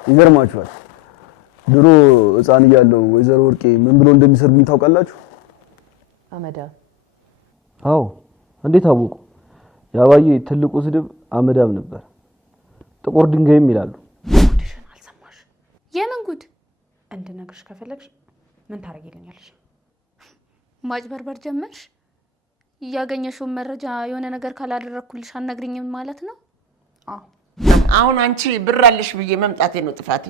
ይገርማችኋል ድሮ ህፃን እያለሁ ወይዘሮ ወርቄ ምን ብሎ እንደሚሰርቡኝ ታውቃላችሁ? አመዳ። አዎ እንዴት አወቁ? ያባዬ ትልቁ ስድብ አመዳም ነበር። ጥቁር ድንጋይም ይላሉ። ጉድሽን አልሰማሽ? የምን ጉድ? እንድነግርሽ ከፈለግሽ ምን ታረጊልኛለሽ? ማጭበርበር ጀመርሽ? ያገኘሽውን መረጃ የሆነ ነገር ካላደረኩልሽ አትነግሪኝም ማለት ነው? አዎ። አሁን አንቺ ብር አለሽ ብዬ መምጣቴ ነው ጥፋቴ።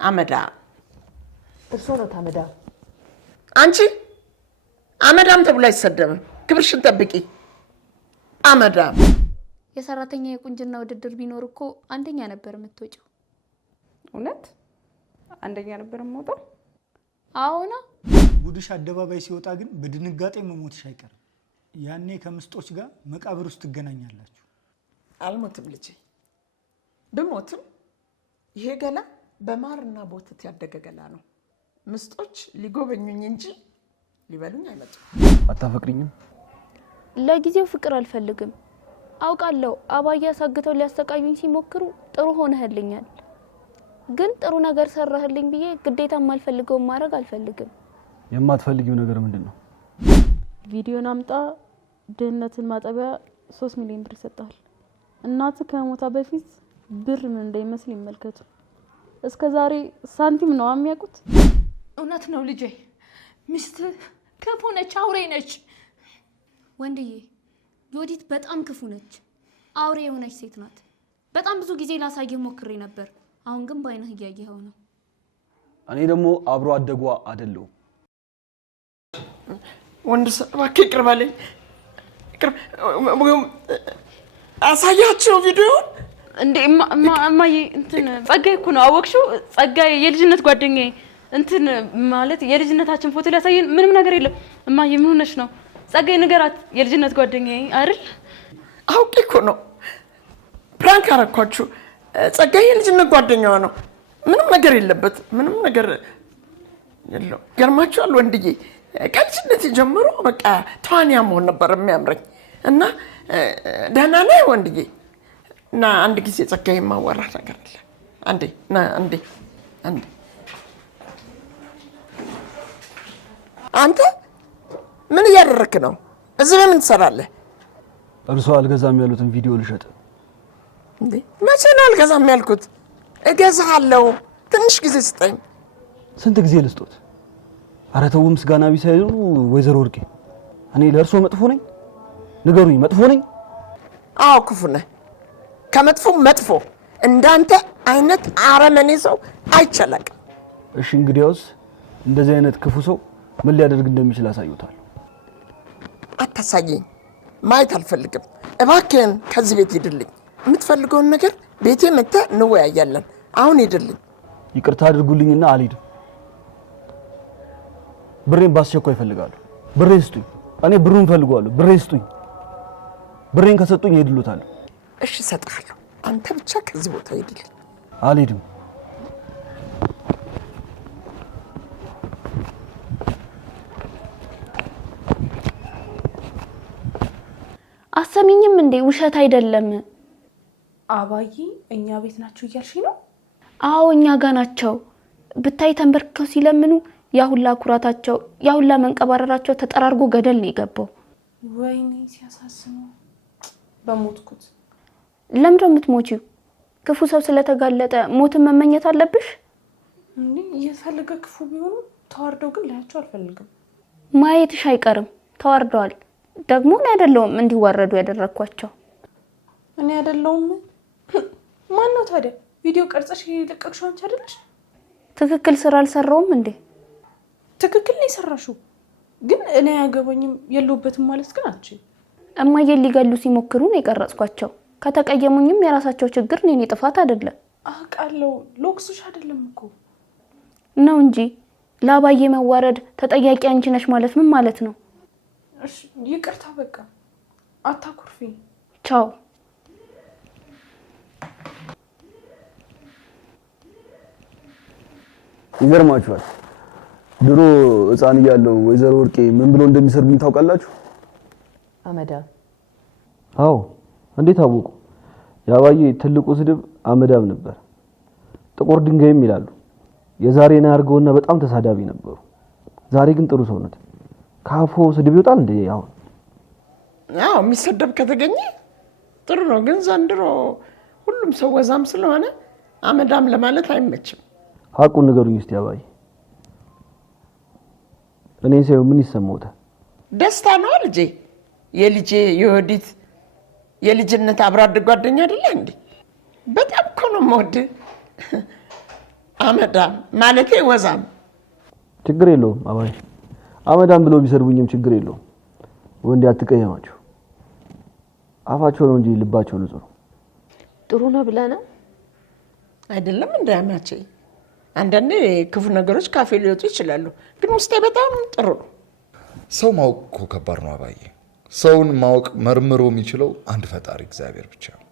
አመዳ እርሶ ነው ታመዳ። አንቺ አመዳም ተብሎ አይሰደብም። ክብርሽን ጠብቂ። አመዳም የሰራተኛ የቁንጅና ውድድር ቢኖር እኮ አንደኛ ነበር የምትወጪው። እውነት አንደኛ ነበር የምወጣው? አዎና። ጉድሽ አደባባይ ሲወጣ ግን በድንጋጤ መሞትሽ አይቀርም። ያኔ ከምስጦች ጋር መቃብር ውስጥ ትገናኛላችሁ። አልሞትም ልጄ። ብሞትም ይሄ ገላ በማርና በወተት ያደገ ገላ ነው። ምስጦች ሊጎበኙኝ እንጂ ሊበሉኝ አይመጡም። አታፈቅሪኝም? ለጊዜው ፍቅር አልፈልግም። አውቃለሁ አባዬ አሳግተው ሊያሰቃዩኝ ሲሞክሩ ጥሩ ሆነህልኛል። ግን ጥሩ ነገር ሰራህልኝ ብዬ ግዴታ ማልፈልገው ማድረግ አልፈልግም። የማትፈልጊው ነገር ምንድነው? ቪዲዮን አምጣ ድህነትን ማጠቢያ 3 ሚሊዮን ብር ሰጣል። እናት ከሞታ በፊት ብር ምን እንደሚመስል ይመልከቱ። እስከዛሬ ሳንቲም ነው የሚያውቁት። እውነት ነው ልጄ። ሚስት ክፉ ነች፣ አውሬ ነች። ወንድዬ ዮዲት በጣም ክፉ ነች፣ አውሬ የሆነች ሴት ናት። በጣም ብዙ ጊዜ ላሳየህ ሞክሬ ነበር። አሁን ግን ባይነህ እያየኸው ነው። እኔ ደግሞ አብሮ አደጓ አይደለሁ። ወንድስ እባክህ ይቅር በለኝ። አሳያቸው ቪዲዮውን። እንዴ እማዬ እንትን ጸጋዬ እኮ ነው አወቅሽው? ጸጋዬ የልጅነት ጓደኛዬ እንትን ማለት የልጅነታችን ፎቶ ሊያሳየን ምንም ነገር የለም። እማዬ ምን ሆነሽ ነው? ጸጋዬ ንገራት፣ የልጅነት ጓደኛዬ አይደል? አውቄ እኮ ነው ፕራንክ አረኳችሁ። ጸጋዬ የልጅነት ጓደኛዋ ነው። ምንም ነገር የለበት፣ ምንም ነገር የለው። ገርማችኋል ወንድዬ፣ ከልጅነት ጀምሮ በቃ ተዋንያ መሆን ነበር የሚያምረኝ እና ደህና ነህ ወንድዬ? እና አንድ ጊዜ ጸጋዬ የማወራ ነገር አለ። አንዴ ና አንዴ አንተ ምን እያደረክ ነው? እዚህ ምን ትሰራለህ? እርሶ አልገዛም ያሉትን ቪዲዮ ልሸጥ። እንዴ መቼ ነው አልገዛም ያልኩት? እገዛለሁ፣ ትንሽ ጊዜ ስጠኝ። ስንት ጊዜ ልስጦት? ኧረ ተው ምስጋና ቢሳይሉ ወይዘሮ ወርቄ። እኔ ለእርሶ መጥፎ ነኝ? ንገሩኝ፣ መጥፎ ነኝ? አዎ ክፉ ነህ። ከመጥፎ መጥፎ እንዳንተ አይነት አረመኔ ሰው አይቻላቅም። እሺ እንግዲያውስ እንደዚህ አይነት ክፉ ሰው ምን ሊያደርግ እንደሚችል አሳዩታል። አታሳየኝ፣ ማየት አልፈልግም። እባክህን ከዚህ ቤት ሂድልኝ። የምትፈልገውን ነገር ቤቴ መጥተህ እንወያያለን። አሁን ሂድልኝ። ይቅርታ አድርጉልኝና አልሄድም። ብሬን ባስቸኳይ እፈልጋለሁ። ብሬ ስጡኝ። እኔ ብሩን ፈልጓለሁ። ብሬ ስጡኝ። ብሬን ከሰጡኝ ሄድሉታል። እሺ እሰጥሃለሁ። አንተ ብቻ ከዚህ ቦታ ሂድልኝ። አልሄድም። አሰሚኝም እንዴ? ውሸት አይደለም። አባዬ እኛ ቤት ናችሁ እያልሽ ነው? አዎ እኛ ጋር ናቸው። ብታይ ተንበርከው ሲለምኑ ያሁላ ኩራታቸው ያሁላ መንቀባረራቸው ተጠራርጎ ገደል ነው የገባው። ወይኔ ሲያሳስኑ በሞትኩት። ለምን የምትሞቺው? ክፉ ሰው ስለተጋለጠ ሞትን መመኘት አለብሽ? እንዴ የፈለገ ክፉ ቢሆኑ ተዋርደው ግን ላያቸው አልፈልግም። ማየትሽ አይቀርም። ተዋርደዋል። ደግሞ እኔ አይደለሁም እንዲዋረዱ ያደረኳቸው። እኔ አይደለሁም። ማን ነው ታዲያ? ቪዲዮ ቀርጸሽ የለቀቅሽው አንቺ አይደለሽ? ትክክል ስራ አልሰራውም እንዴ? ትክክል ነው የሰራሽው፣ ግን እኔ አያገባኝም የለውበትም ማለት ግን አንቺ እማዬን ሊገሉ ሲሞክሩ ነው የቀረጽኳቸው። ከተቀየሙኝም የራሳቸው ችግር ነው፣ የኔ ጥፋት አይደለም። አውቃለሁ። ሎክሱሽ አይደለም እኮ ነው እንጂ ለአባዬ መዋረድ ተጠያቂ አንቺ ነሽ ማለት ምን ማለት ነው? እሺ ይቅርታ፣ በቃ አታኩርፊ። ቻው። ይገርማችኋል ድሮ ህፃን እያለሁ ወይዘሮ ወርቄ ምን ብሎ እንደሚሰርቡኝ ታውቃላችሁ? አመዳ። አዎ እንዴት አወቁ? ያባዬ ትልቁ ስድብ አመዳም ነበር። ጥቁር ድንጋይም ይላሉ። የዛሬን አድርገውና በጣም ተሳዳቢ ነበሩ። ዛሬ ግን ጥሩ ሰው ነዎት። ካፎ ስድብ ይወጣል እንዴ? አሁን አዎ የሚሰደብ ከተገኘ ጥሩ ነው። ግን ዘንድሮ ሁሉም ሰው ወዛም ስለሆነ አመዳም ለማለት አይመችም። ሀቁን ንገሩኝ እስቲ አባዬ። እኔን ሳይሆን ምን ይሰማዎታል? ደስታ ነው ልጄ። የልጄ የወዲት የልጅነት አብሮ አደግ ጓደኛ አይደለ እንዴ? በጣም እኮ ነው የምወድህ። አመዳም ማለቴ ወዛም ችግር የለውም አባዬ። አመዳም ብለው ቢሰድቡኝም ችግር የለውም። ወንድ አትቀየማቸው። አፋቸው ነው እንጂ ልባቸው ንጹህ ነው። ጥሩ ነው ብለህ ነው አይደለም እንዳያማቼ። አንዳንዴ ክፉ ነገሮች ካፌ ሊወጡ ይችላሉ፣ ግን ውስጤ በጣም ጥሩ ነው። ሰው ማወቅ እኮ ከባድ ነው አባዬ። ሰውን ማወቅ መርምሮ የሚችለው አንድ ፈጣሪ እግዚአብሔር ብቻ ነው።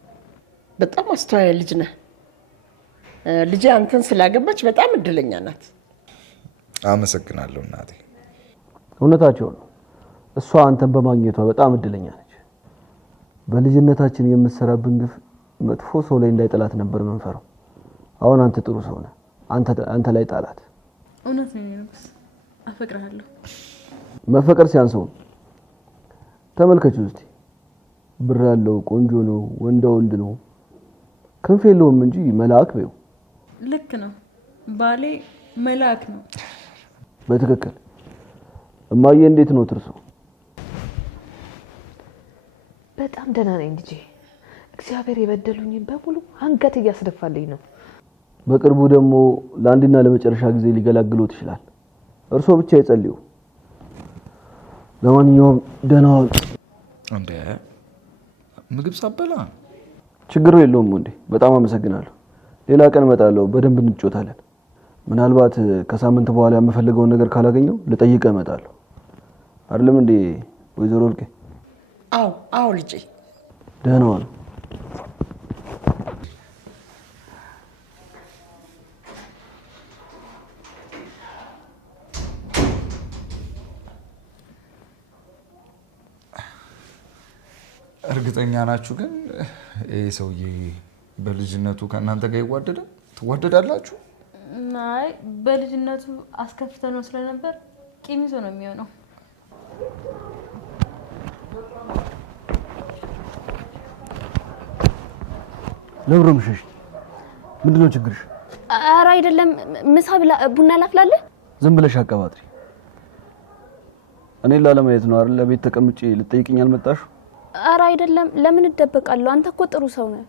በጣም አስተዋይ ልጅ ነህ። ልጄ አንተን ስላገባች በጣም እድለኛ ናት። አመሰግናለሁ እናቴ። እውነታቸው ነው። እሷ አንተን በማግኘቷ በጣም እድለኛ ነች። በልጅነታችን የምትሰራብን ግፍ መጥፎ ሰው ላይ እንዳይጠላት ነበር መንፈረው። አሁን አንተ ጥሩ ሰው ነህ። አንተ ላይ ጣላት። እውነት ነው ንጉስ፣ አፈቅርሃለሁ። መፈቀር ሲያንሰው ተመልከቹ እስቲ። ብር ያለው ቆንጆ ነው፣ ወንድ ነው፣ ክንፍ የለውም እንጂ መልአክ ነው። ልክ ነው፣ ባሌ መልአክ ነው። በትክክል። እማዬ እንዴት ነው ትርሱ? በጣም ደህና ነኝ ልጄ። እግዚአብሔር የበደሉኝን በሙሉ አንገት እያስደፋልኝ ነው። በቅርቡ ደግሞ ለአንድና ለመጨረሻ ጊዜ ሊገላግሎት ይችላል። እርሶ ብቻ ይጸልዩ። ለማንኛውም ደህና ዋሉ። እንዴ ምግብ ሳበላ ችግር የለውም ወንዴ። በጣም አመሰግናለሁ። ሌላ ቀን እመጣለሁ፣ በደንብ እንጫወታለን። ምናልባት ከሳምንት በኋላ የምፈልገውን ነገር ካላገኘው ልጠይቅህ እመጣለሁ። አይደለም እንዴ ወይዘሮ ወርቄ? አዎ ልጄ። ደህና ዋሉ። እርግጠኛ ናችሁ ግን ይሄ ሰውዬ በልጅነቱ ከእናንተ ጋር ይዋደዳል? ትዋደዳላችሁ? አይ በልጅነቱ አስከፍተነው ስለነበር ቂም ይዞ ነው የሚሆነው። ለብሮ ምሽሽ ምንድነው ችግርሽ? ኧረ አይደለም፣ ምሳ ቡና ላፍላለህ? ዝም ብለሽ አቀባጥሪ። እኔ ላለማየት ነው አይደል ለቤት ተቀምጬ ልጠይቅኝ አልመጣሽ? ኧረ አይደለም፣ ለምን እደበቃለሁ? አንተ እኮ ጥሩ ሰው ነህ።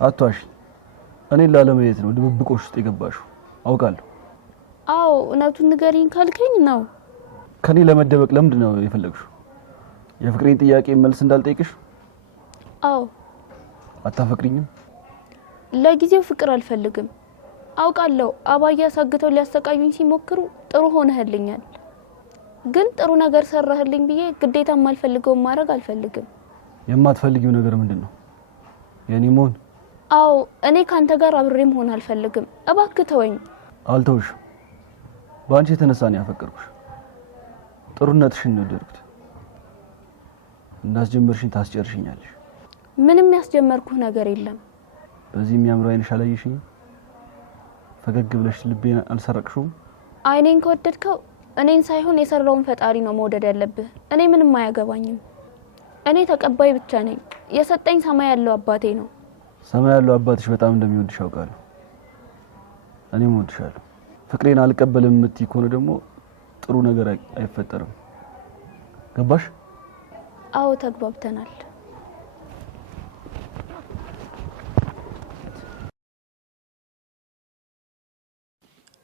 አትዋሽ። እኔ ላለማየት ነው ድብብቆሽ ውስጥ የገባሽው አውቃለሁ። አዎ እውነቱን ንገሪኝ ካልከኝ ነው። ከኔ ለመደበቅ ለምንድን ነው የፈለግሽው? የፍቅሬን ጥያቄ መልስ እንዳልጠይቅሽ? አዎ። አታፈቅሪኝም? ለጊዜው ፍቅር አልፈልግም አውቃለሁ። አባዬ አሳግተው ሊያሰቃዩኝ ሲሞክሩ ጥሩ ሆነህልኛል። ግን ጥሩ ነገር ሰራህልኝ ብዬ ግዴታ የማልፈልገውን ማድረግ አልፈልግም። የማትፈልጊው ነገር ምንድነው? የኔ መሆን? አዎ እኔ ካንተ ጋር አብሬ መሆን አልፈልግም። እባክህ ተወኝ። አልተውሽም። በአንቺ የተነሳ ነው ያፈቀርኩሽ። ጥሩነትሽን ነው ወደድኩት። እንዳስጀመርሽኝ ታስጨርሽኛለሽ። ምንም ያስጀመርኩህ ነገር የለም። በዚህ የሚያምረው አይንሽ አላየሽኝ? ፈገግ ብለሽ ልቤን አልሰረቅሽውም? አይኔን ከወደድከው እኔን ሳይሆን የሰራውን ፈጣሪ ነው መውደድ ያለብህ። እኔ ምንም አያገባኝም። እኔ ተቀባይ ብቻ ነኝ። የሰጠኝ ሰማይ ያለው አባቴ ነው። ሰማይ ያለው አባትሽ በጣም እንደሚወድሽ አውቃለሁ። እኔም እወድሻለሁ። ፍቅሬን አልቀበልም የምትይ ከሆነ ደግሞ ጥሩ ነገር አይፈጠርም። ገባሽ? አዎ ተግባብተናል።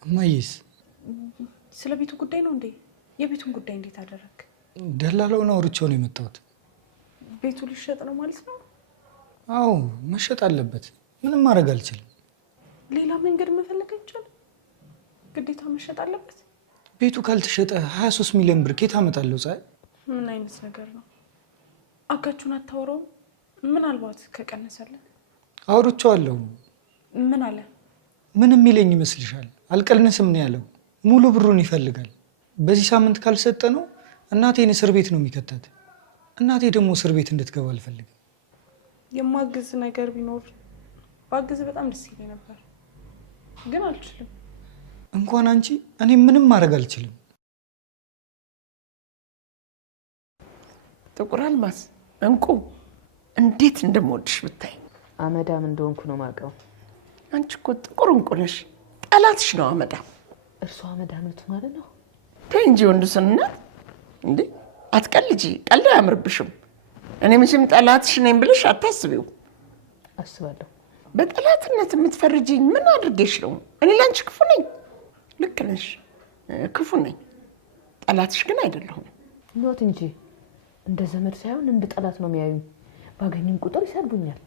እማዬስ ስለ ቤቱ ጉዳይ ነው እንዴ? የቤቱን ጉዳይ እንዴት አደረግ? ደላላውን አውርቼው ነው የመጣሁት። ቤቱ ሊሸጥ ነው ማለት ነው? አዎ መሸጥ አለበት። ምንም ማድረግ አልችልም። ሌላ መንገድ መፈለግ አይቻልም? ግዴታ መሸጥ አለበት? ቤቱ ካልተሸጠ 23 ሚሊዮን ብር ከየት አመጣለሁ? ፀሐይ ምን አይነት ነገር ነው? አጋቹን አታወራውም? ምናልባት ከቀነሰልን? አውርቼዋለሁ። ምን አለ? ምንም ይለኝ ይመስልሻል? አልቀንስም ነው ያለው። ሙሉ ብሩን ይፈልጋል። በዚህ ሳምንት ካልሰጠ ነው እናቴን እስር ቤት ነው የሚከታት። እናቴ ደግሞ እስር ቤት እንድትገባ አልፈልግም። የማግዝ ነገር ቢኖር ባግዝ በጣም ደስ ይለኝ ነበር። ግን አልችልም። እንኳን አንቺ እኔ ምንም ማድረግ አልችልም። ጥቁር አልማዝ እንቁ እንዴት እንደምወድሽ ብታይ። አመዳም እንደሆንኩ ነው ማውቀው። አንቺ እኮ ጥቁር እንቁ ነሽ። ጠላትሽ ነው አመዳም። እርሷ አመዳምነቱ ማለት ነው። ተይ እንጂ ወንዱስና እንዴ አትቀልጂ። ቀልድ አያምርብሽም። እኔ መቼም ጠላትሽ ነኝ ብለሽ አታስቢው። አስባለሁ። በጠላትነት የምትፈርጂኝ ምን አድርጌሽ ነው? እኔ ላንቺ ክፉ ነኝ? ልክ ነሽ፣ ክፉ ነኝ። ጠላትሽ ግን አይደለሁም። ኖት እንጂ እንደ ዘመድ ሳይሆን እንደ ጠላት ነው የሚያዩኝ። ባገኝም ቁጥር ይሰድቡኛል።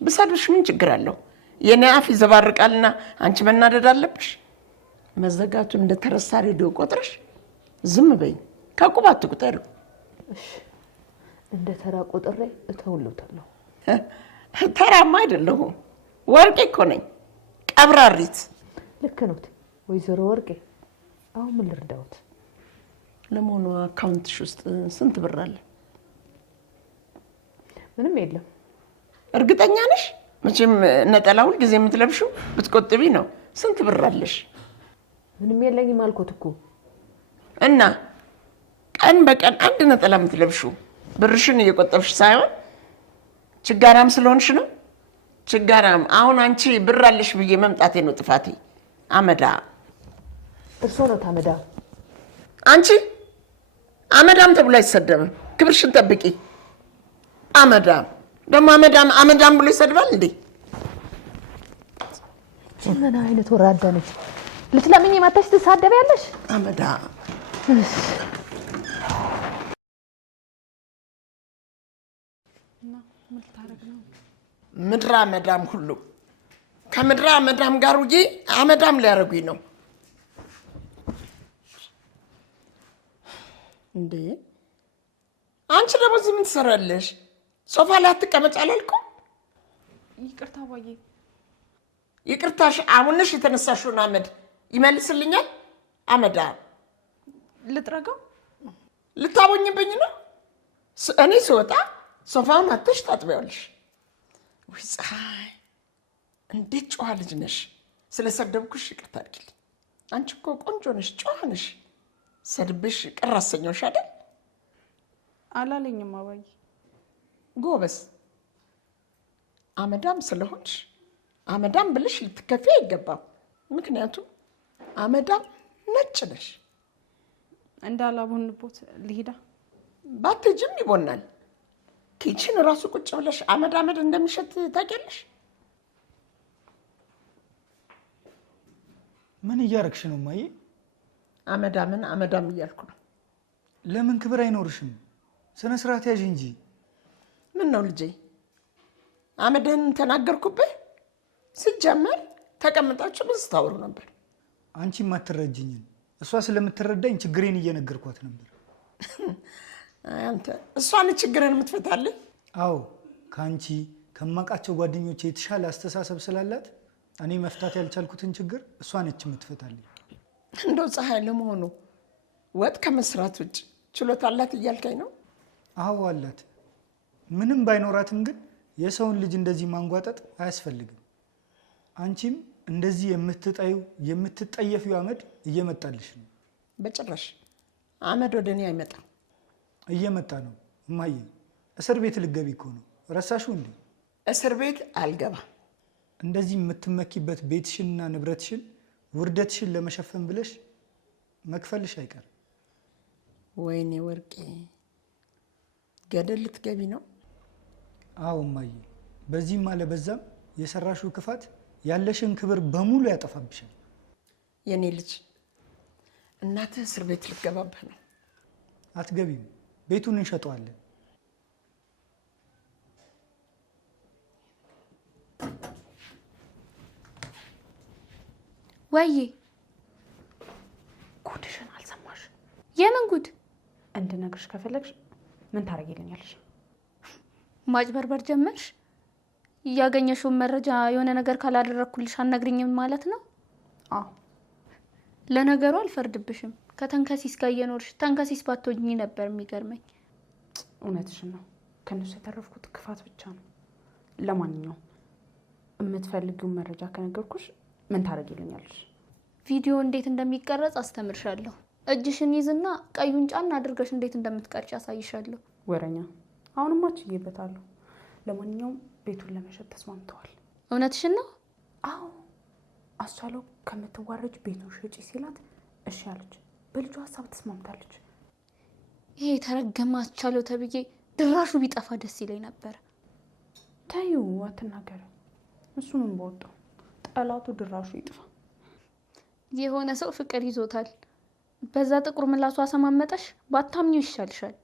ብሰድብሽ ምን ችግር አለው? የኔ አፍ ይዘባርቃልና አንቺ መናደድ አለብሽ? መዘጋቱን እንደ ተረሳ ሬዲዮ ቆጥረሽ ዝም በይኝ። ከቁብ አትቁጠሪው። እሺ እንደ ተራ ቆጥሬ እተውልዎታለሁ። ተራማ አይደለሁም፣ ወርቄ እኮ ነኝ። ቀብራሪት። ልክ ነዎት ወይዘሮ ወርቄ። አሁን ምን ልርዳዎት? ለመሆኑ አካውንትሽ ውስጥ ስንት ብር አለ? ምንም የለም። እርግጠኛ ነሽ? መቼም ነጠላ ሁል ጊዜ የምትለብሺው ብትቆጥቢ ነው። ስንት ብር አለሽ? ምንም የለኝም አልኩት እኮ። እና ቀን በቀን አንድ ነጠላ የምትለብሺው ብርሽን እየቆጠብሽ ሳይሆን ችጋራም ስለሆንሽ ነው። ችጋራም። አሁን አንቺ ብር አለሽ ብዬ መምጣቴ ነው ጥፋቴ። አመዳ። እርሶ ነው ታመዳ። አንቺ አመዳም ተብሎ አይሰደብም። ክብርሽን ጠብቂ። አመዳም ደግሞ አመዳም ብሎ ይሰድባል እንዴ? ምን አይነት ወራዳ ነች? ልትለምኝ ማታሽ ትሳደቢያለሽ? አመዳ ምድራ አመዳም ሁሉ ከምድራ አመዳም ጋር ውዬ አመዳም ሊያረጉኝ ነው እንዴ? አንቺ ደግሞ እዚህ ምን ትሰራለሽ? ሶፋ ላይ አትቀመጭ አላልኩም? ይቅርታ ባዬ። ይቅርታሽ አሁንሽ የተነሳሽውን አመድ ይመልስልኛል? አመዳ ልጥረገው? ልታቦኝብኝ ነው? እኔ ስወጣ ሶፋውን አትሽ ታጥቢያለሽ። ወይ ፀሐይ፣ እንዴት ጨዋ ልጅ ነሽ! ስለሰደብኩሽ ይቅርታ አድርጊልኝ። አንቺ እኮ ቆንጆ ነሽ፣ ጨዋ ነሽ። ሰድብሽ ቅር አሰኘሁሽ አይደል? አላለኝም አባዬ። ጎበስ። አመዳም ስለሆንሽ አመዳም ብለሽ ልትከፊ አይገባም። ምክንያቱም አመዳም ነጭ ነሽ። እንዳላቦንቦት ልሂዳ? ባትሄጂም ይቦናል። ኪችን ራሱ ቁጭ ብለሽ አመድ እንደሚሸት ታውቂያለሽ? ምን እያረግሽ ነው ማዬ? አመዳም እያልኩ ነው። ለምን ክብር አይኖርሽም? ስነ ስርዓት ያዥ እንጂ። ምን ነው ልጄ አመድን ተናገርኩብህ? ሲጀመር ተቀምጣችሁ ብዙ ታወሩ ነበር። አንቺም አትረጅኝም። እሷ ስለምትረዳኝ ችግሬን እየነገርኳት ነበር። አንተ እሷን ችግርን የምትፈታልህ? አዎ ከአንቺ ከማውቃቸው ጓደኞቼ የተሻለ አስተሳሰብ ስላላት እኔ መፍታት ያልቻልኩትን ችግር እሷ ነች የምትፈታልኝ። እንደው ፀሐይ ለመሆኑ ወጥ ከመስራት ውጭ ችሎታ አላት እያልከኝ ነው? አዎ አላት። ምንም ባይኖራትም ግን የሰውን ልጅ እንደዚህ ማንጓጠጥ አያስፈልግም። አንቺም እንደዚህ የምትጠየፊው አመድ እየመጣልሽ ነው። በጭራሽ አመድ ወደ እኔ አይመጣም። እየመጣ ነው እማዬ። እስር ቤት ልገቢ እኮ ነው። ረሳሽው እንዴ? እስር ቤት አልገባም። እንደዚህ የምትመኪበት ቤትሽንና ንብረትሽን ውርደትሽን ለመሸፈን ብለሽ መክፈልሽ አይቀርም። ወይኔ ወርቄ፣ ገደል ልትገቢ ነው? አዎ እማዬ፣ በዚህም አለ በዛም የሰራሽው ክፋት ያለሽን ክብር በሙሉ ያጠፋብሻል። የኔ ልጅ እናትህ እስር ቤት ልትገባብህ ነው። አትገቢም። ቤቱን እንሸጠዋለን። ወይዬ ጉድሽን አልሰማሽ? የምን ጉድ? እንድነግርሽ ከፈለግሽ ምን ታደርጊልኛለሽ? ማጭበርበር ጀመርሽ? ያገኘሽውን መረጃ የሆነ ነገር ካላደረኩልሽ አትነግሪኝም ማለት ነው? አዎ። ለነገሩ አልፈርድብሽም። ከተንከሲስ ጋር እየኖርሽ ተንከሲስ ባትሆኚ ነበር የሚገርመኝ። እውነትሽን ነው። ከነሱ የተረፍኩት ክፋት ብቻ ነው። ለማንኛውም የምትፈልጊውን መረጃ ከነገርኩሽ ምን ታደርጊልኛለሽ? ቪዲዮ እንዴት እንደሚቀረጽ አስተምርሻለሁ። እጅሽን ይዝና ቀዩን ጫና አድርገሽ እንዴት እንደምትቀርጭ አሳይሻለሁ። ወረኛ፣ አሁንማ ችዬበታለሁ። ለማንኛውም ቤቱን ለመሸጥ ተስማምተዋል። እውነትሽን ነው? አዎ፣ አስቻለው ከምትዋረጅ ቤቱን ሽጪ ሲላት እሺ አለች። በልጁ ሀሳብ ተስማምታለች። ይሄ የተረገመ አስቻለው ተብዬ ድራሹ ቢጠፋ ደስ ይለኝ ነበር። ታዩ አትናገር። እሱንም በወጣው ጠላቱ ድራሹ ይጥፋ። የሆነ ሰው ፍቅር ይዞታል። በዛ ጥቁር ምላሱ አሰማመጠሽ። ባታምኚው ይሻልሻል።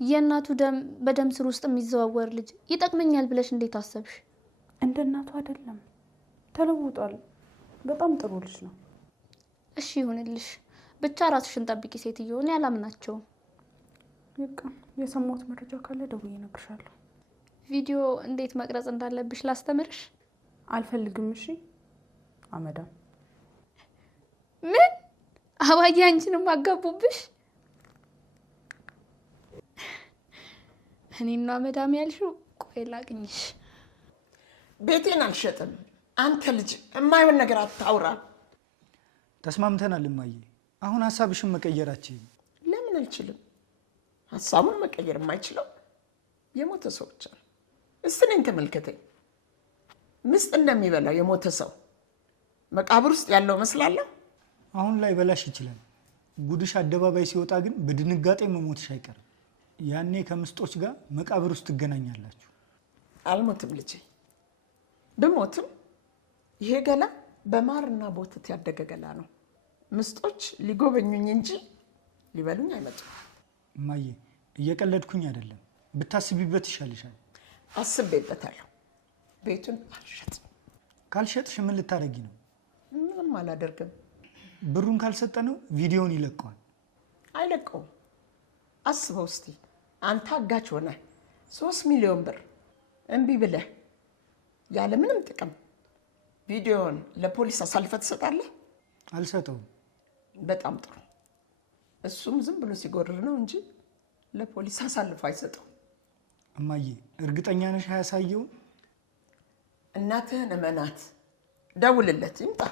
የእናቱ ደም በደም ስር ውስጥ የሚዘዋወር ልጅ ይጠቅመኛል ብለሽ እንዴት አሰብሽ? እንደ እናቱ አይደለም፣ ተለውጧል። በጣም ጥሩ ልጅ ነው። እሺ ይሁንልሽ። ብቻ ራስሽን ጠብቂ ሴትዮ። እኔ አላምናቸውም። በቃ የሰማሁት መረጃ ካለ ደውዬ እነግርሻለሁ። ቪዲዮ እንዴት መቅረጽ እንዳለብሽ ላስተምርሽ? አልፈልግም። እሺ አመዳም። ምን አባዬ አንቺንም አጋቡብሽ? እኔና መዳም ያልሽው ቆይ ላግኝሽ። ቤቴን አልሸጥም። አንተ ልጅ የማይሆን ነገር አታውራ። ተስማምተናል እማዬ። አሁን ሀሳብሽን መቀየራችን። ለምን አልችልም? ሀሳቡን መቀየር የማይችለው የሞተ ሰው ብቻ ነው። እስቲ እኔን ተመልከተኝ። ምስጥ እንደሚበላው የሞተ ሰው መቃብር ውስጥ ያለው መስላለሁ። አሁን ላይ በላሽ ይችላል። ጉድሽ አደባባይ ሲወጣ ግን በድንጋጤ መሞትሽ አይቀርም። ያኔ ከምስጦች ጋር መቃብር ውስጥ ትገናኛላችሁ። አልሞትም ልጄ። ብሞትም ይሄ ገላ በማርና በወተት ያደገ ገላ ነው። ምስጦች ሊጎበኙኝ እንጂ ሊበሉኝ አይመጡም። እማዬ እየቀለድኩኝ አይደለም። ብታስቢበት ይሻልሻል። አስቤበታለሁ። ቤቱን አልሸጥም። ካልሸጥሽ ምን ልታደርጊ ነው? ምንም አላደርግም። ብሩን ካልሰጠነው ቪዲዮውን ይለቀዋል። አይለቀውም። አስበው እስቲ አንተ አጋች ሆነ 3 ሚሊዮን ብር እምቢ ብለህ ያለ ምንም ጥቅም ቪዲዮውን ለፖሊስ አሳልፈህ ትሰጣለህ? አልሰጠውም። በጣም ጥሩ። እሱም ዝም ብሎ ሲጎርር ነው እንጂ ለፖሊስ አሳልፎ አይሰጠውም። እማዬ እርግጠኛ ነሽ አያሳየውም? እናትህን እመናት። ደውልለት ይምጣ።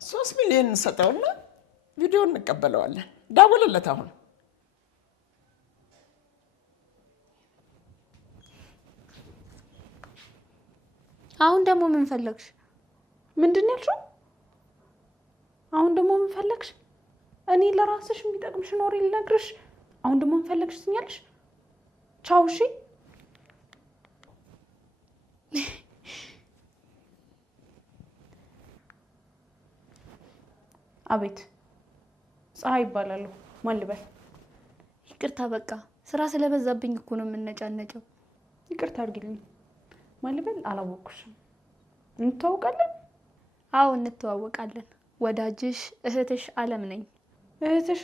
3 ሚሊዮን እንሰጠውና ቪዲዮውን እንቀበለዋለን። ደውልለት አሁን። አሁን ደግሞ ምን ፈለግሽ? ምንድን ያልሽው? አሁን ደግሞ ምን ፈለግሽ? እኔ ለራስሽ የሚጠቅምሽ ኖሪ ልነግርሽ። አሁን ደግሞ ምን ፈለግሽ ትኛለሽ? ቻው። እሺ አቤት። ፀሐይ ይባላለሁ። ማን ልበል? ይቅርታ፣ በቃ ስራ ስለበዛብኝ እኮ ነው የምነጫነጨው። ይቅርታ አድርጊልኝ። ማን ልበል? አላወቅኩሽም። እንተዋወቃለን? አዎ እንተዋወቃለን። ወዳጅሽ እህትሽ አለም ነኝ። እህትሽ?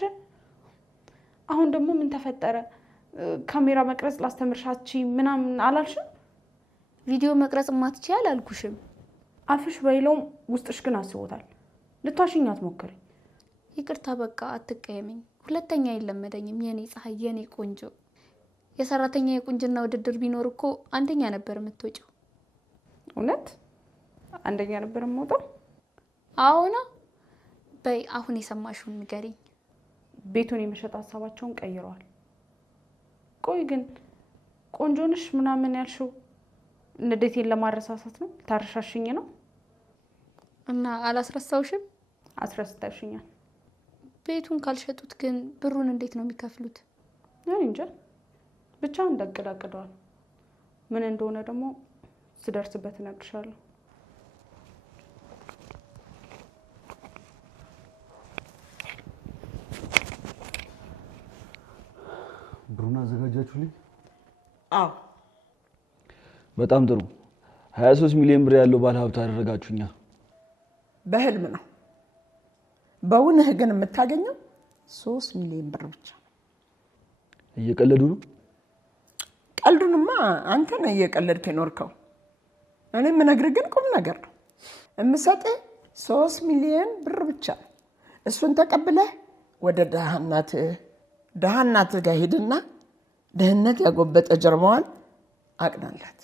አሁን ደግሞ ምን ተፈጠረ? ካሜራ መቅረጽ ላስተምርሻች ምናምን አላልሽም? ቪዲዮ መቅረጽ ማትችይ አላልኩሽም? አልፍሽ በይለውም ውስጥሽ ግን አስቦታል። ልታሽኝ አትሞክሪ። ይቅርታ፣ በቃ አትቀየመኝ። ሁለተኛ አይለመደኝም። የኔ ፀሐይ፣ የኔ ቆንጆ። የሰራተኛ የቁንጅና ውድድር ቢኖር እኮ አንደኛ ነበር የምትወጪው። እውነት አንደኛ ነበር የምወጣው? አዎና። በይ አሁን የሰማሽውን ንገሪኝ። ቤቱን የመሸጥ ሀሳባቸውን ቀይረዋል። ቆይ ግን ቆንጆ ነሽ ምናምን ያልሽው ንዴቴን ለማረሳሳት ነው? ታረሻሽኝ ነው? እና አላስረሳውሽም? አስረስታሽኛል። ቤቱን ካልሸጡት ግን ብሩን እንዴት ነው የሚከፍሉት? እኔ እንጃ። ብቻ እንዳቀዳቅደዋል። ምን እንደሆነ ደግሞ ስደርስበት እነግርሻለሁ። ብሩን አዘጋጃችሁልኝ? አዎ። በጣም ጥሩ። 23 ሚሊዮን ብር ያለው ባለ ሀብት አደረጋችሁኛ። በህልም ነው። በእውነህ ግን የምታገኘው 3 ሚሊዮን ብር ብቻ። እየቀለዱ ነው? ቀልዱንማ አንተ ነህ እየቀለድክ የኖርከው። እኔ የምነግርህ ግን ቁም ነገር ነው። የምሰጥህ 3 ሚሊዮን ብር ብቻ ነው። እሱን ተቀብለህ ወደ ደሃ እናትህ ጋር ሂድና ድህነት ያጎበጠ ጀርባዋን አቅናላት።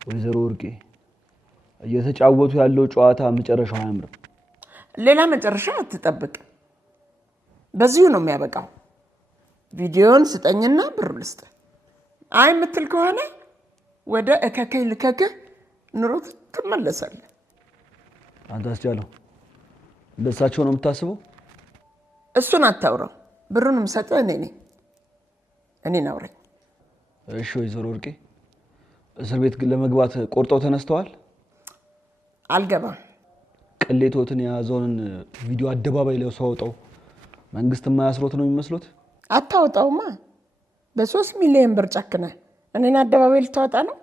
ወይዘሮ ወርቄ እየተጫወቱ ያለው ጨዋታ መጨረሻው አያምርም። ሌላ መጨረሻ አትጠብቅ። በዚሁ ነው የሚያበቃው። ቪዲዮን ስጠኝና ብር ልስጥ። አይ የምትል ከሆነ ወደ እከከይ ልከክህ ኑሮ ትመለሳለህ። አንተ አስቻለው እንደሳቸው ነው የምታስበው? እሱን አታውራው። ብሩንም ሰጠህ እኔን አውረኝ። እሺ ወይዘሮ ወርቄ እስር ቤት ለመግባት ቆርጠው ተነስተዋል? አልገባም። ቅሌቶትን የያዘውን ቪዲዮ አደባባይ ላይ ሳወጣው መንግስት የማያስሮት ነው የሚመስሉት? አታወጣውማ። በ3 ሚሊዮን ብር ጨክነህ እኔን አደባባይ ልታወጣ ነው?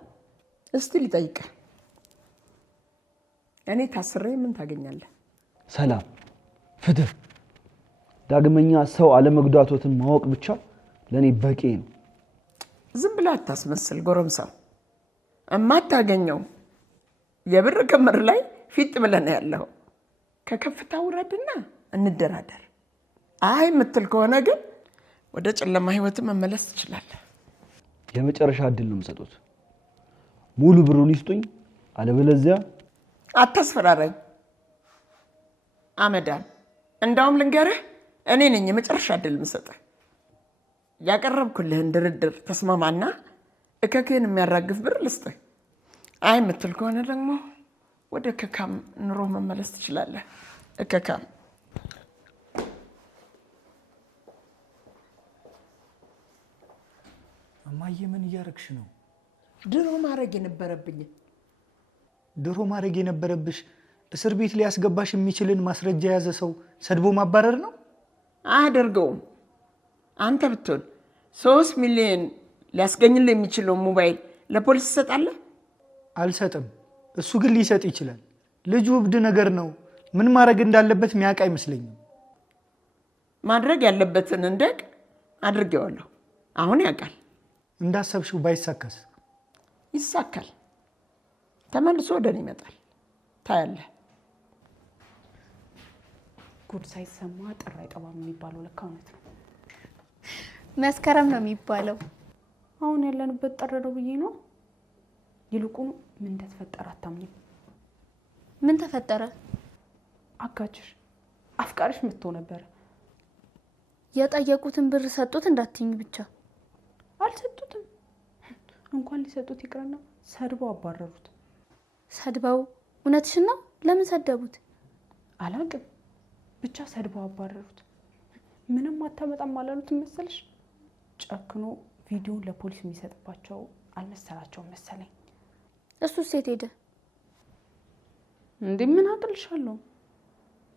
እስቲ ልጠይቅህ፣ እኔ ታስሬ ምን ታገኛለህ? ሰላም፣ ፍትህ፣ ዳግመኛ ሰው አለመጉዳቶትን ማወቅ ብቻ ለኔ በቂ ነው። ዝም ብለህ አታስመስል ጎረምሳው። እማታገኘው የብር ክምር ላይ ፊት ብለህ ነው ያለው። ከከፍታ ውረድና እንደራደር። አይ የምትል ከሆነ ግን ወደ ጨለማ ህይወት መመለስ ትችላለህ። የመጨረሻ እድል ነው የምሰጡት። ሙሉ ብሩን ይስጡኝ፣ አለበለዚያ አታስፈራራኝ። አመዳም እንዳውም ልንገርህ፣ እኔ ነኝ የመጨረሻ እድል የምሰጥህ። ያቀረብኩልህን ድርድር ተስማማና እከክህን የሚያራግፍ ብር ልስጥህ። አይ የምትል ከሆነ ደግሞ ወደ እከካም ኑሮ መመለስ ትችላለህ። እከካም እማዬ ምን እያረግሽ ነው? ድሮ ማድረግ የነበረብኝ ድሮ ማድረግ የነበረብሽ እስር ቤት ሊያስገባሽ የሚችልን ማስረጃ የያዘ ሰው ሰድቦ ማባረር ነው። አያደርገውም። አንተ ብትሆን 3 ሚሊዮን ሊያስገኝልህ የሚችለው ሞባይል ለፖሊስ ትሰጣለህ? አልሰጥም። እሱ ግን ሊሰጥ ይችላል። ልጁ እብድ ነገር ነው። ምን ማድረግ እንዳለበት የሚያውቅ አይመስለኝም። ማድረግ ያለበትን እንደቅ አድርጌዋለሁ። አሁን ያውቃል። እንዳሰብሽው ባይሳካስ? ይሳካል። ተመልሶ ወደ እኔ ይመጣል። ታያለህ። ጉድ ሳይሰማ ጥር አይጠባም የሚባለው ለካ እውነት ነው። መስከረም ነው የሚባለው። አሁን ያለንበት ጥር ነው ብዬ ነው። ይልቁኑ ምን እንደተፈጠረ አታምኝም። ምን ተፈጠረ? አጋጭሽ አፍቃሪሽ መጥቶ ነበር። የጠየቁትን ብር ሰጡት እንዳትኝ ብቻ። አልሰጡትም። እንኳን ሊሰጡት ይቅርና ሰድበው አባረሩት። ሰድበው? እውነትሽን ነው? ለምን ሰደቡት? አላቅም፣ ብቻ ሰድበው አባረሩት። ምንም አታመጣም አላሉትም መሰለሽ። ጨክኖ ቪዲዮን ለፖሊስ የሚሰጥባቸው አልመሰላቸውም መሰለኝ። እሱስ ሴት ሄደ እንዴ? ምን አቅልሻለሁ?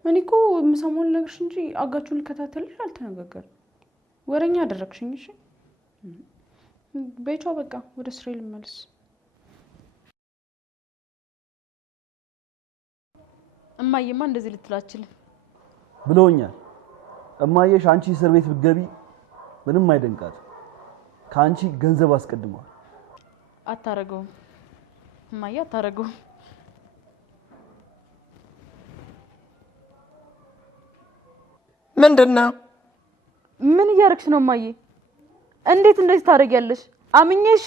እኔ እኮ የምሰማውን ነገርሽ እንጂ አጋቹን ልከታተልሽ አልተነጋገርም። ወረኛ አደረግሽኝ። እሺ በይቻው፣ በቃ ወደ ስራ ልመለስ። እማዬማ እንደዚህ ልትላችልም ብለውኛል። እማዬሽ አንቺ እስር ቤት ብትገቢ ምንም አይደንቃት። ከአንቺ ገንዘብ አስቀድመዋል። አታረገውም እማዬ፣ አታረገውም። ምንድነው? ምን እያረግሽ ነው እማዬ? እንዴት እንደዚህ ታደርጊያለሽ? አምኜሽ።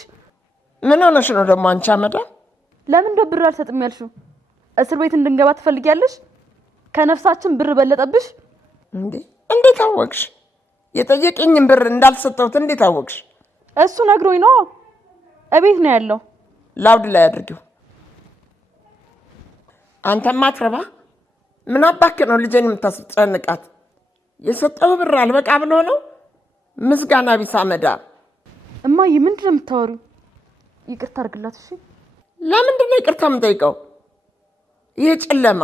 ምን ሆነሽ ነው ደግሞ አንቺ አመዳ? ለምን ብር አልሰጥም ያልሽው? እስር ቤት እንድንገባ ትፈልጊያለሽ? ከነፍሳችን ብር በለጠብሽ እንዴ? እንዴት አወቅሽ? የጠየቀኝን ብር እንዳልሰጠሁት እንዴት አወቅሽ? እሱ ነግሮኝ ነው። እቤት ነው ያለው። ላውድ ላይ አድርጊው። አንተማ አትረባ። ምን አባክ ነው ልጄን የምታስጨንቃት? የሰጠው ብር አልበቃ ብሎ ነው? ምስጋና ቢስ አመዳ። እማዬ ምንድን ነው የምታወሪው? ይቅርታ አድርግላት እሺ። ለምንድን ነው ይቅርታ የምጠይቀው? ይሄ ጨለማ።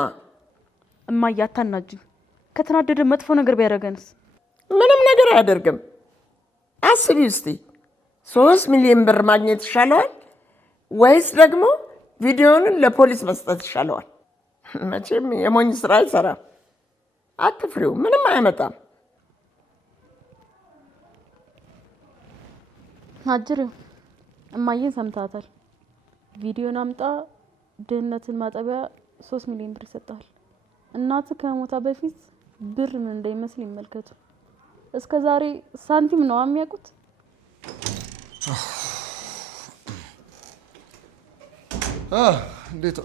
እማዬ አታናጅኝ። ከተናደደ መጥፎ ነገር ቢያደርገንስ? ምንም ነገር አያደርግም። አስቢ እስቲ 3 ሚሊዮን ብር ማግኘት ይሻለዋል ወይስ ደግሞ ቪዲዮውን ለፖሊስ መስጠት ይሻለዋል? መቼም የሞኝ ስራ አይሰራም። አትፍሪው፣ ምንም አያመጣም። አጅሬው እማዬን ሰምታታል። ቪዲዮን አምጣ፣ ድህነትን ማጠቢያ 3 ሚሊዮን ብር ይሰጣል። እናት ከሞታ በፊት ብር ምን እንደሚመስል ይመልከቱ። እስከ ዛሬ ሳንቲም ነው የሚያውቁት። እንዴት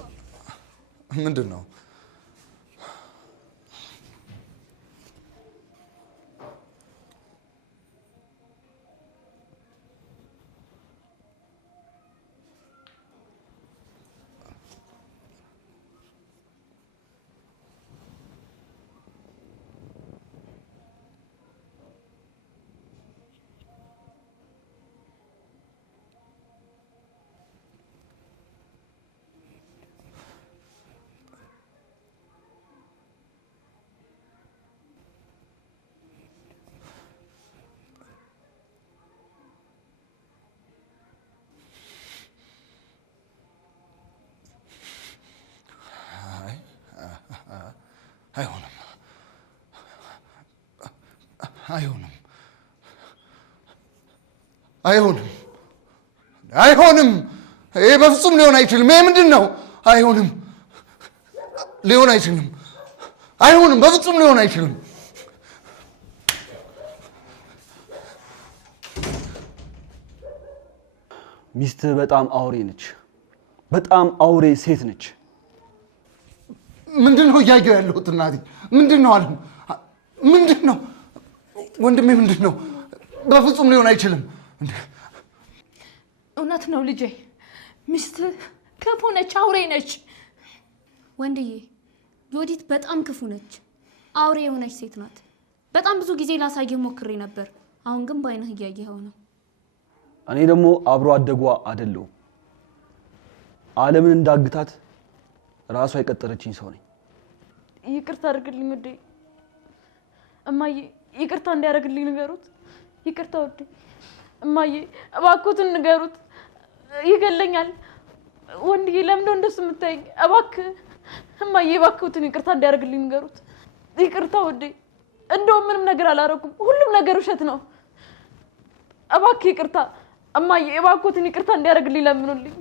ምንድን ነው? አይሆንም አይሆንም አይሆንም አይሆንም። ይሄ በፍጹም ሊሆን አይችልም። ይሄ ምንድን ነው? አይሆንም፣ ሊሆን አይችልም። አይሆንም፣ በፍጹም ሊሆን አይችልም። ሚስትህ በጣም አውሬ ነች። በጣም አውሬ ሴት ነች። ምንድን ነው እያየሁ ያለሁት? እናቴ ምንድን ነው? አለም ምንድን ነው? ወንድሜ ምንድን ነው? በፍጹም ሊሆን አይችልም። እውነት ነው ልጄ፣ ሚስት ክፉ ነች፣ አውሬ ነች። ወንድዬ ዮዲት በጣም ክፉ ነች፣ አውሬ የሆነች ሴት ናት። በጣም ብዙ ጊዜ ላሳየህ ሞክሬ ነበር። አሁን ግን በአይነህ እያየኸው ነው። እኔ ደግሞ አብሮ አደጓ አይደለሁም። ዓለምን እንዳግታት ራሷ የቀጠረችኝ ሰው ነኝ። ይቅርታ አድርግልኝ ውዴ። እማዬ ይቅርታ እንዲያደርግልኝ ንገሩት። ይቅርታ ውዴ። እማዬ እባክዎትን ንገሩት፣ ይገለኛል። ወንድዬ ለምንድነው እንደሱ የምታይኝ? እባክህ እማዬ እባክዎትን ይቅርታ እንዲያደርግልኝ ንገሩት። ይቅርታ ውዴ። እንደውም ምንም ነገር አላደረኩም፣ ሁሉም ነገር ውሸት ነው። እባክህ ይቅርታ እማዬ እባክዎትን ይቅርታ እንዲያደርግልኝ ለምኑልኝ።